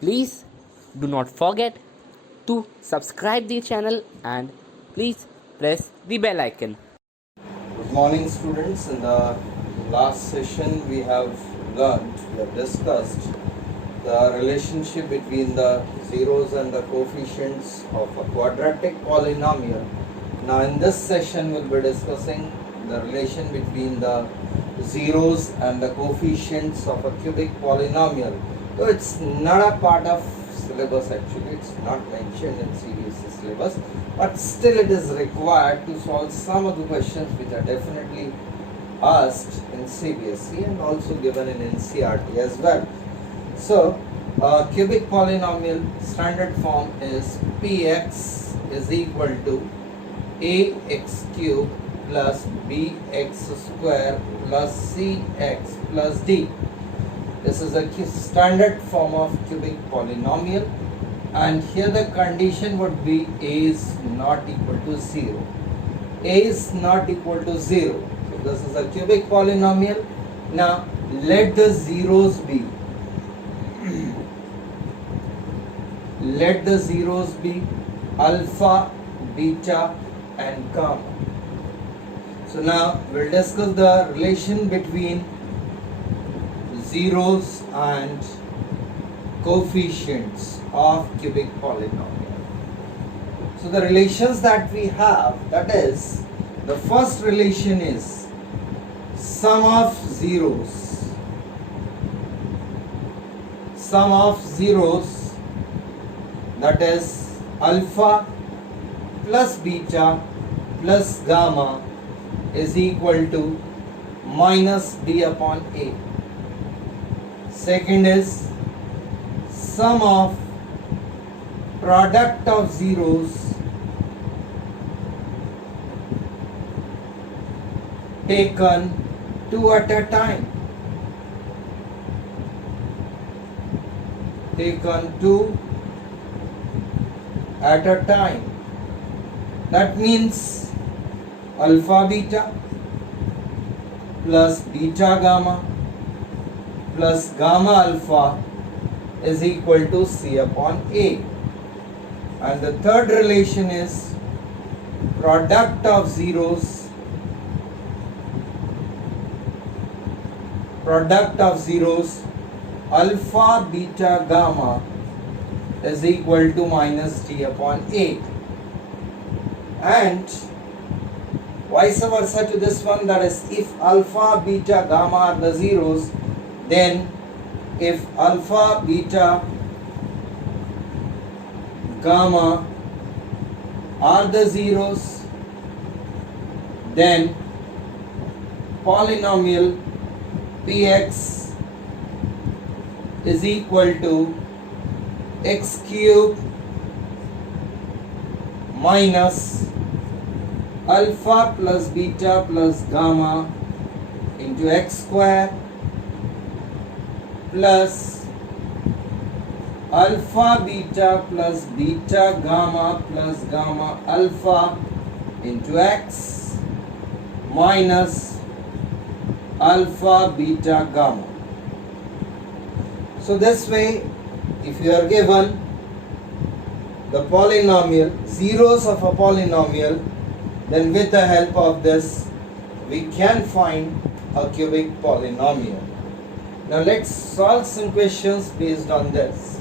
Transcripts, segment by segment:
Please do not forget to subscribe the channel and please press the bell icon. Good morning, students. In the last session we have discussed the relationship between the zeros and the coefficients of a quadratic polynomial. Now in this session we'll be discussing the relation between the zeros and the coefficients of a cubic polynomial. So it's not a part of syllabus actually, it's not mentioned in CBSE syllabus, but still it is required to solve some of the questions which are definitely asked in CBSE and also given in NCERT as well. So cubic polynomial standard form is Px is equal to ax cube plus bx square plus cx plus d. This is a standard form of cubic polynomial, and here the condition would be a is not equal to 0. A is not equal to 0. So this is a cubic polynomial. Now let the zeros be. Let the zeros be alpha, beta and gamma. So now we'll discuss the relation between zeros and coefficients of cubic polynomial. So the relations that we have, that is, the first relation is sum of zeros. Sum of zeros, that is alpha plus beta plus gamma is equal to minus d upon a. Second is sum of product of zeros taken two at a time. Taken two at a time. That means alpha beta plus beta gamma plus gamma alpha is equal to C upon A. And the third relation is product of zeros. Product of zeros alpha beta gamma is equal to minus D upon A. And vice versa to this one, that is, if alpha, beta, gamma are the zeros, then if alpha, beta, gamma are the zeros, then polynomial Px is equal to x cube minus alpha plus beta plus gamma into x square plus alpha beta plus beta gamma plus gamma alpha into x minus alpha beta gamma. So this way, if you are given the polynomial, zeros of a polynomial, then with the help of this we can find a cubic polynomial. Now let's solve some questions based on this.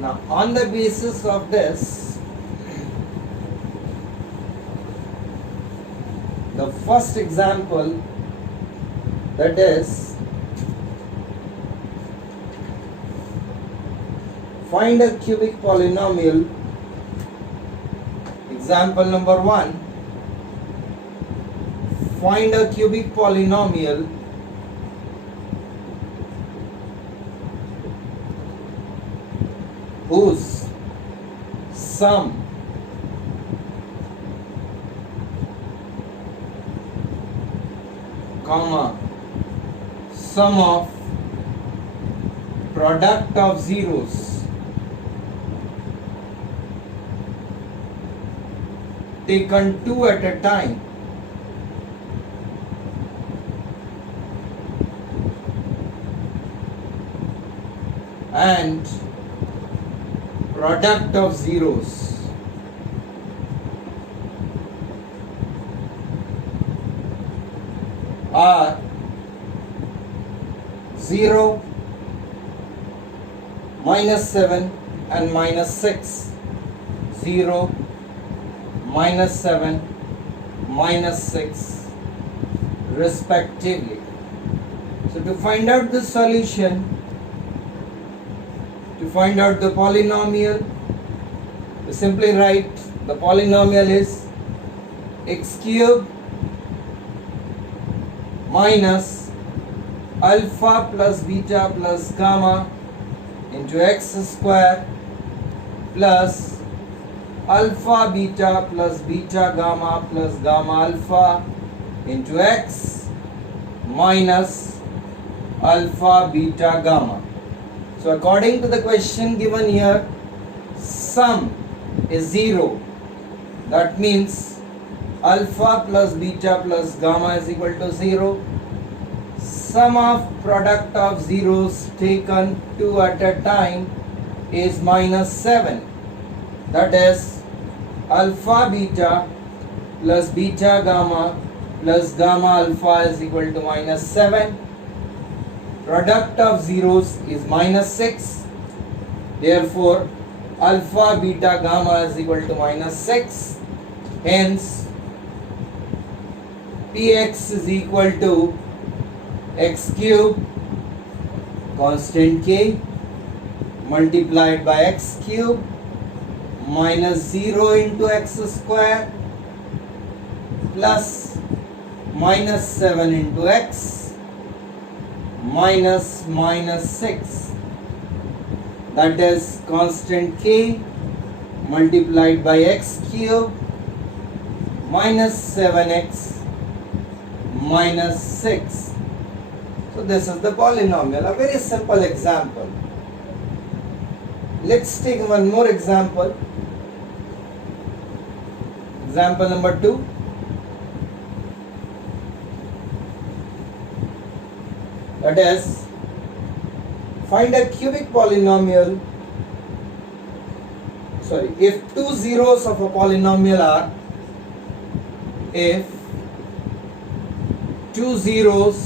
Now on the basis of this, the first example, that is, find a cubic polynomial. Example number 1. Find a cubic polynomial whose sum comma sum of product of zeros taken two at a time and product of zeros are 0, -7 and -6. 0, -7, -6 respectively. So to find out the solution, to find out the polynomial, we simply write the polynomial is x cube minus alpha plus beta plus gamma into x square plus alpha beta plus beta gamma plus gamma alpha into x minus alpha beta gamma. So according to the question given here, sum is 0. That means alpha plus beta plus gamma is equal to 0. Sum of product of zeros taken two at a time is -7. That is alpha beta plus beta gamma plus gamma alpha is equal to -7. Product of zeros is -6. Therefore, alpha beta gamma is equal to -6. Hence, Px is equal to x cube constant k multiplied by x cube minus 0 into x square plus -7 into x minus -6. That is constant k multiplied by x cube minus 7x minus 6. So this is the polynomial, a very simple example. Let's take one more example. Example number 2. That is, find a cubic polynomial. Sorry, if two zeros of a polynomial are, if two zeros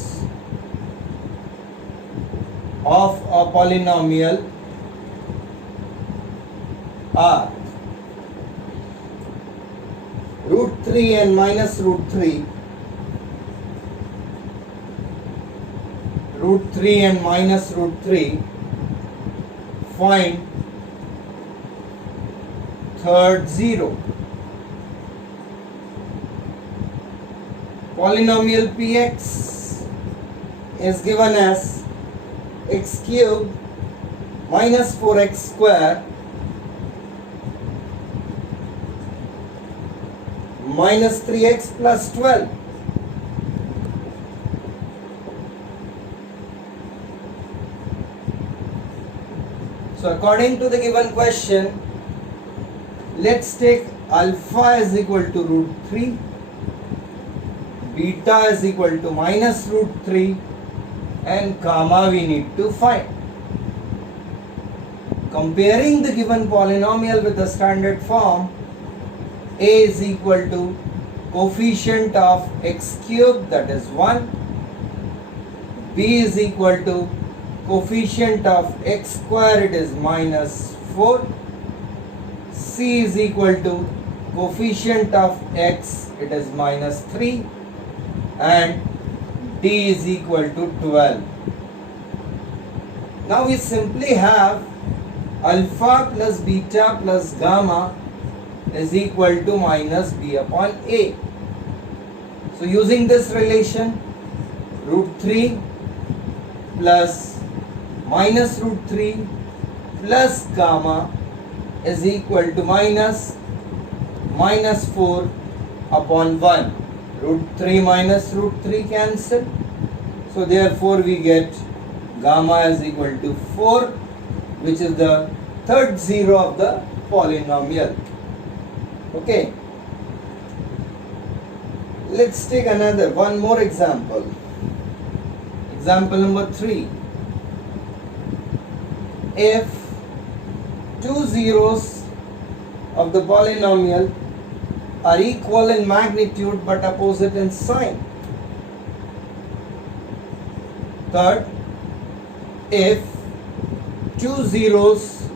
of a polynomial are √3 and -√3, √3 and -√3, find third zero. Polynomial Px is given as x cube minus 4x square minus 3x plus 12. So according to the given question, let's take alpha is equal to √3, beta is equal to minus √3, and gamma we need to find. Comparing the given polynomial with the standard form, a is equal to coefficient of x cube, that is 1, b is equal to coefficient of x square, it is -4, c is equal to coefficient of x, it is -3, and d is equal to 12. Now we simply have alpha plus beta plus gamma is equal to minus b upon a. So using this relation, √3 plus minus √3 plus gamma is equal to minus 4 upon 1. √3 minus √3 cancel. So therefore we get gamma is equal to 4, which is the third zero of the polynomial. Okay. Let's take one more example. Example number 3. if two zeros of the polynomial are equal in magnitude but opposite in sign. Third, if two zeros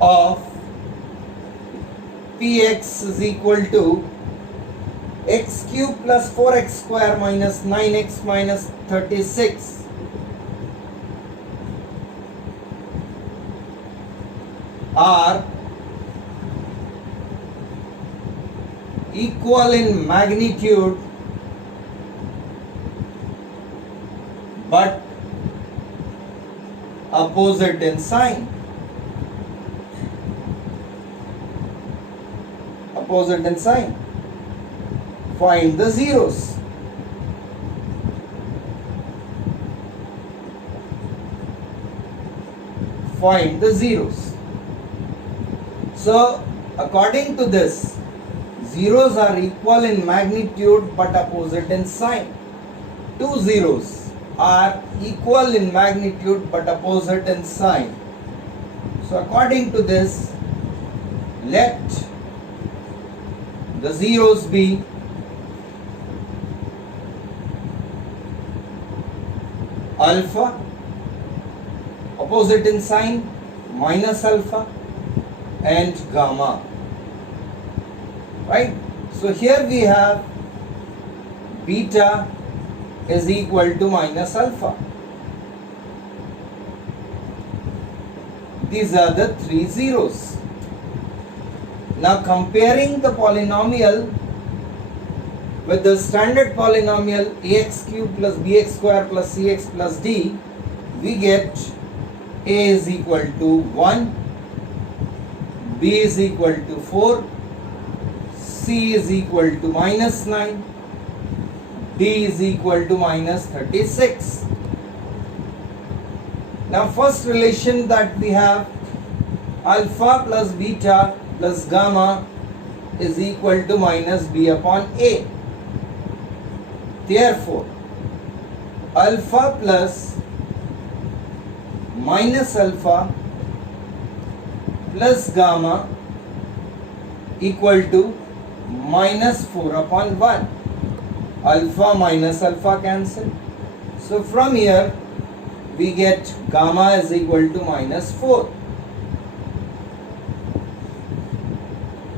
of px is equal to x cube plus 4x square minus 9x minus 36 are equal in magnitude but opposite in sign. Opposite in sign. Find the zeros. Find the zeros. So, according to this, zeros are equal in magnitude but opposite in sign. Two zeros are equal in magnitude but opposite in sign. So, according to this, let the zeros be alpha, opposite in sign, minus alpha, and gamma. Right? So here we have beta is equal to minus alpha. These are the three zeros. Now comparing the polynomial with the standard polynomial ax cube plus bx square plus cx plus d, we get a is equal to 1, b is equal to 4, c is equal to minus 9, d is equal to minus 36. Now first relation that we have, alpha plus beta plus gamma is equal to minus b upon a. Therefore, alpha plus minus alpha plus gamma equal to minus 4 upon 1. Alpha minus alpha cancel. So from here we get gamma is equal to minus 4.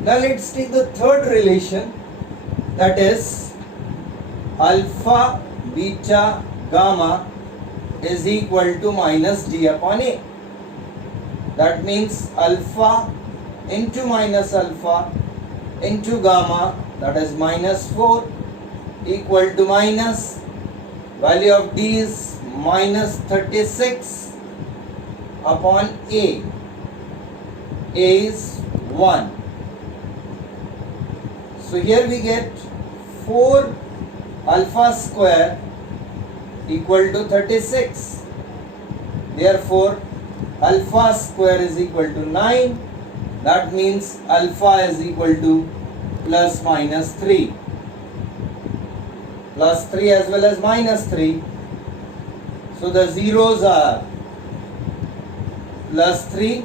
Now let's take the third relation, that is alpha, beta, gamma is equal to minus d upon a. That means alpha into minus alpha into gamma, that is minus 4, equal to minus, value of d is minus 36 upon a. A is 1. So here we get 4 alpha square equal to 36. Therefore, alpha square is equal to 9. That means alpha is equal to plus minus 3. Plus 3 as well as minus 3. So the zeros are plus 3,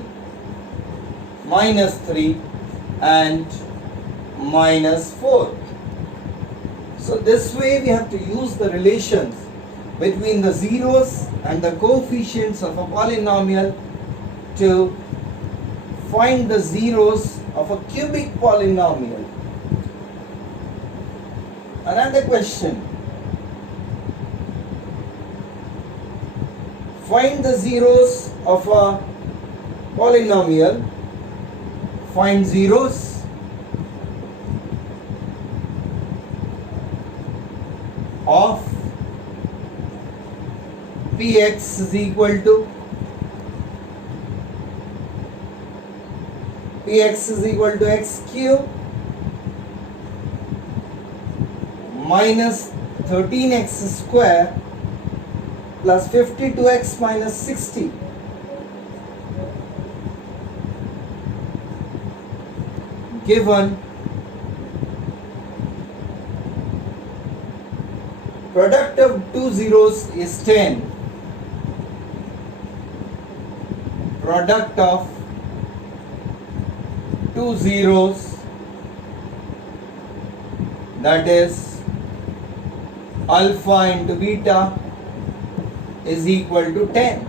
minus 3 and minus 4. So this way we have to use the relations between the zeros and the coefficients of a polynomial to find the zeros of a cubic polynomial. Another question. Find the zeros of a polynomial. Find zeros of px is equal to x cube minus 13x square plus 52x minus 60. Given product of two zeros is 10. product of two zeros, that is alpha into beta, is equal to 10.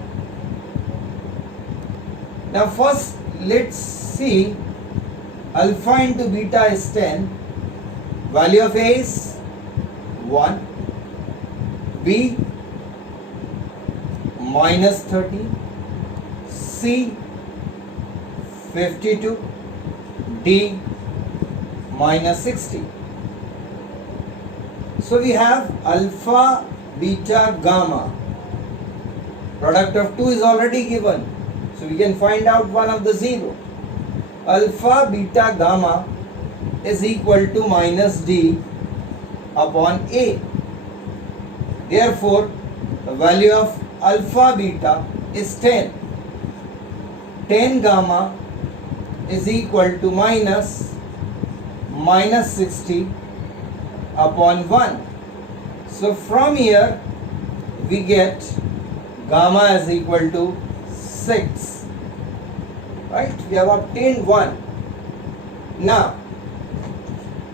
Now first let's see, alpha into beta is 10, value of A is 1, B minus 30, C 52, D minus 60. So we have alpha, beta, gamma. Product of 2 is already given. So we can find out one of the 0. Alpha, beta, gamma is equal to minus D upon A. Therefore, the value of alpha, beta is 10. 10 gamma is equal to minus 60 upon 1. So from here we get gamma is equal to 6. Right? We have obtained one. Now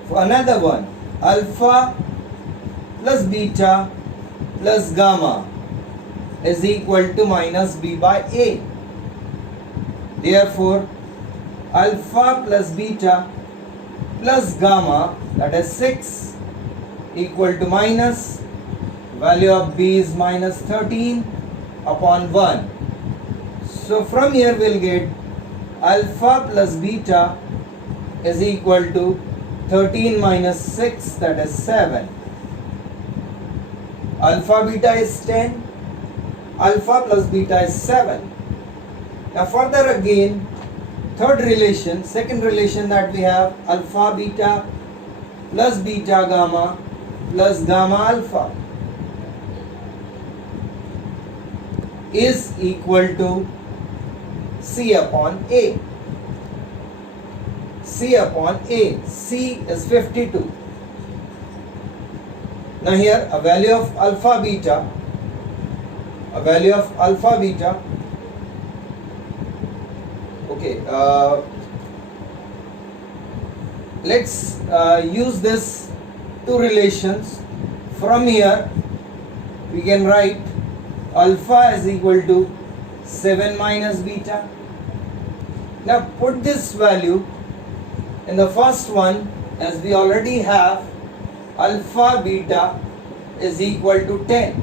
for another one, alpha plus beta plus gamma is equal to minus B by A. Therefore, alpha plus beta plus gamma, that is 6, equal to minus, value of B is minus 13 upon 1. So from here we'll get alpha plus beta is equal to 13 minus 6, that is 7. Alpha beta is 10, alpha plus beta is 7. Now further again, second relation that we have, alpha beta plus beta gamma plus gamma alpha is equal to C upon A. C upon A. C is 52. Now here a value of alpha beta, okay, let's use this two relations. From here we can write alpha is equal to 7 minus beta. Now put this value in the first one, as we already have alpha beta is equal to 10.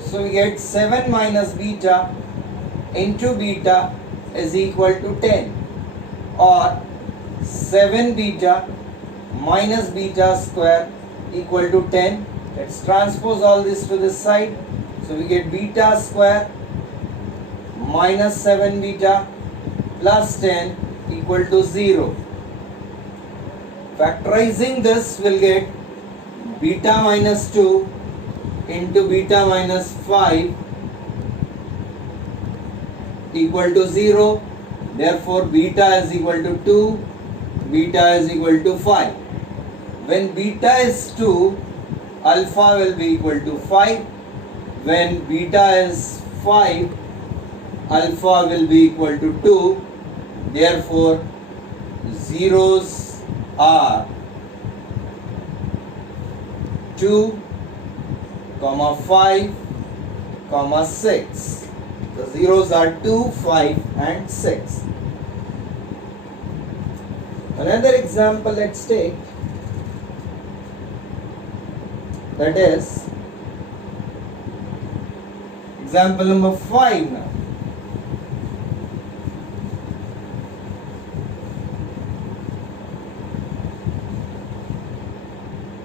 So we get 7 minus beta into beta is equal to 10, or 7 beta minus beta square equal to 10. Let's transpose all this to this side. So we get beta square minus 7 beta plus 10 equal to 0. Factorizing this, will get beta minus 2 into beta minus 5 equal to 0. Therefore beta is equal to 2, beta is equal to 5. When beta is 2, alpha will be equal to 5. When beta is 5, alpha will be equal to 2. Therefore zeros are 2, 5, 6. The zeros are 2, 5 and 6. Another example let's take, that is example number 5 now.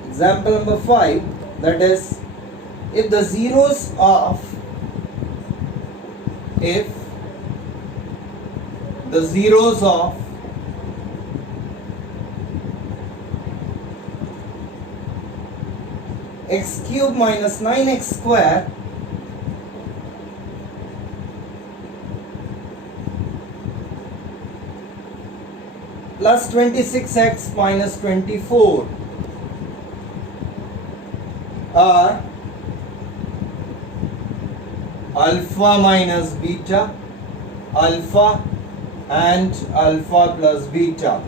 Example number 5, that is, if the zeros of x cube minus 9x square plus 26x minus 24 are alpha minus beta alpha and alpha plus beta.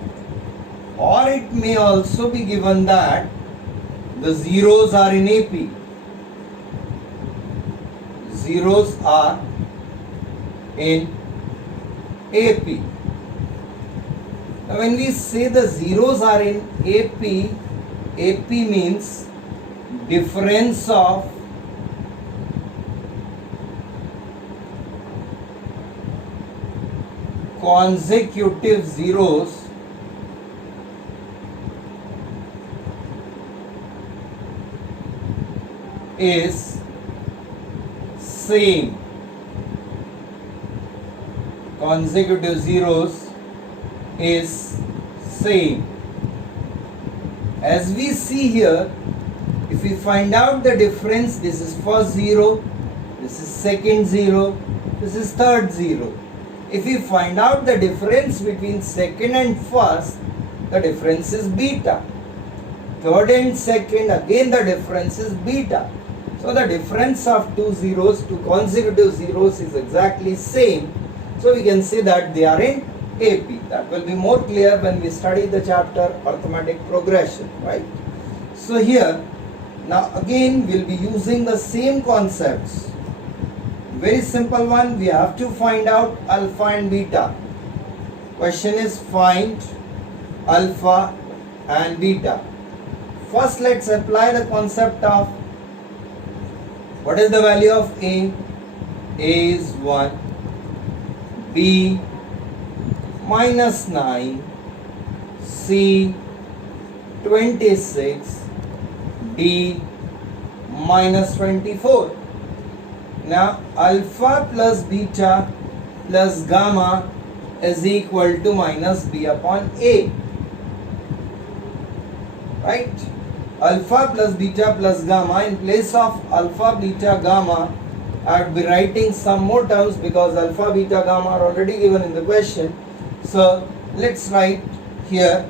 Or it may also be given that the zeros are in AP. Zeros are in AP. Now when we say the zeros are in AP, AP means difference of consecutive zeros is same. Consecutive zeros is same. As we see here, if we find out the difference, this is first zero, this is second zero, this is third zero. If we find out the difference between second and first, the difference is beta. Third and second, again the difference is beta. So the difference of two zeros, two consecutive zeros is exactly same. So we can say that they are in AP. That will be more clear when we study the chapter arithmetic progression, right? So here, now again we'll be using the same concepts. Very simple one, we have to find out alpha and beta. Question is find alpha and beta. First let's apply the concept of what is the value of A? A is 1, B minus 9, C 26, D minus 24. Now alpha plus beta plus gamma is equal to minus B upon A. Right? Alpha plus beta plus gamma, in place of alpha, beta, gamma, I would be writing some more terms because alpha, beta, gamma are already given in the question. So let's write here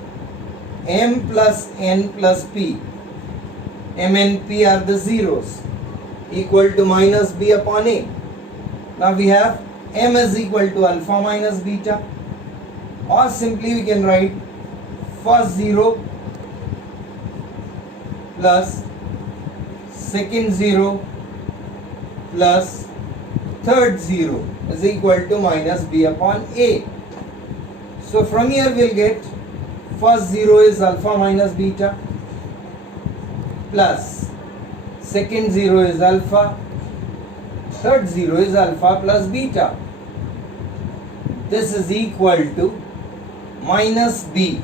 M plus N plus P. M and P are the zeros, equal to minus B upon A. Now we have M is equal to alpha minus beta, or simply we can write first zero plus second zero plus third zero is equal to minus B upon A. So from here we'll get first zero is alpha minus beta plus second zero is alpha, third zero is alpha plus beta. This is equal to minus B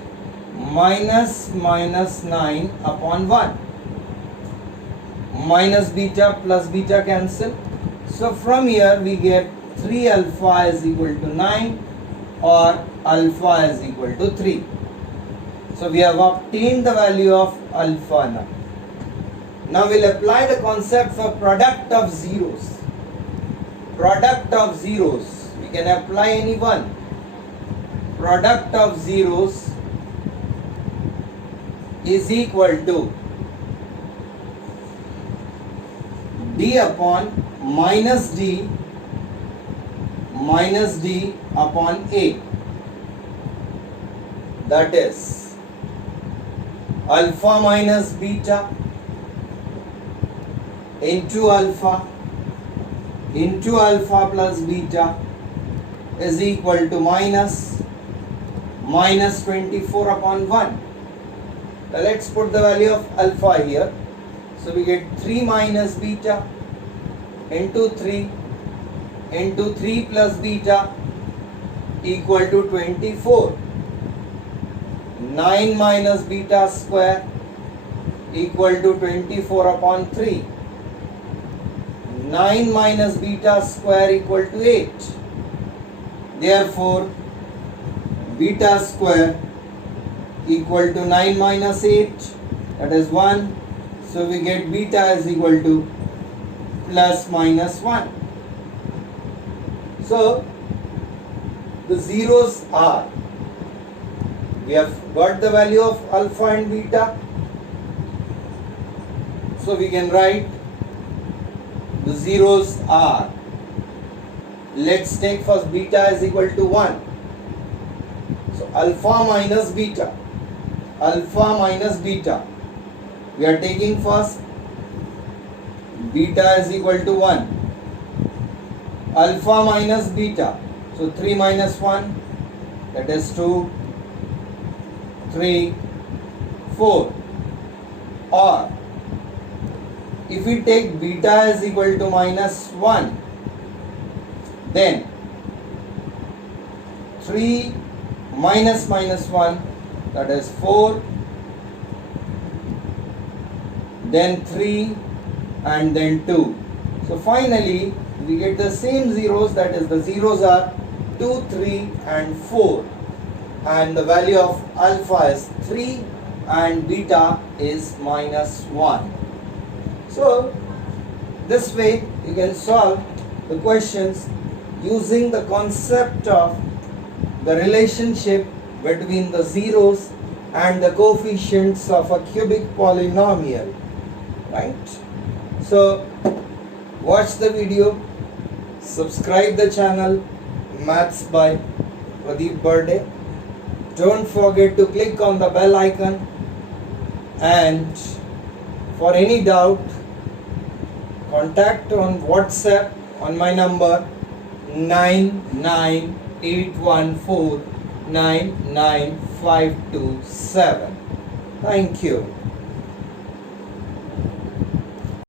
minus 9 upon 1. Minus beta plus beta cancel. So from here we get 3 alpha is equal to 9 or alpha is equal to 3. So we have obtained the value of alpha now. Now we'll apply the concept for product of zeros. Product of zeros, we can apply any one. Product of zeros is equal to D upon minus D upon A. That is alpha minus beta into alpha plus beta is equal to minus 24 upon 1. Now let's put the value of alpha here. So we get 3 minus beta into 3 plus beta equal to 24. 9 minus beta square equal to 24 upon 3. 9 minus beta square equal to 8. Therefore, beta square equal to 9 minus 8, that is 1. So we get beta is equal to plus minus 1. So the zeros are, we have got the value of alpha and beta. So we can write the zeros are let's take first beta is equal to 1. So alpha minus beta. Alpha minus beta. We are taking first beta is equal to 1. Alpha minus beta. So 3 minus 1, that is 2, 3, 4. Or if we take beta is equal to minus 1, then 3 minus minus 1, that is 4, then 3, and then 2. So finally we get the same zeros, that is the zeros are 2, 3 and 4, and the value of alpha is 3 and beta is minus 1. So this way you can solve the questions using the concept of the relationship between the zeros and the coefficients of a cubic polynomial, right? So watch the video, subscribe the channel Maths by Pradeep Birthday. Don't forget to click on the bell icon, and for any doubt contact on WhatsApp on my number 99814 99527. Thank you.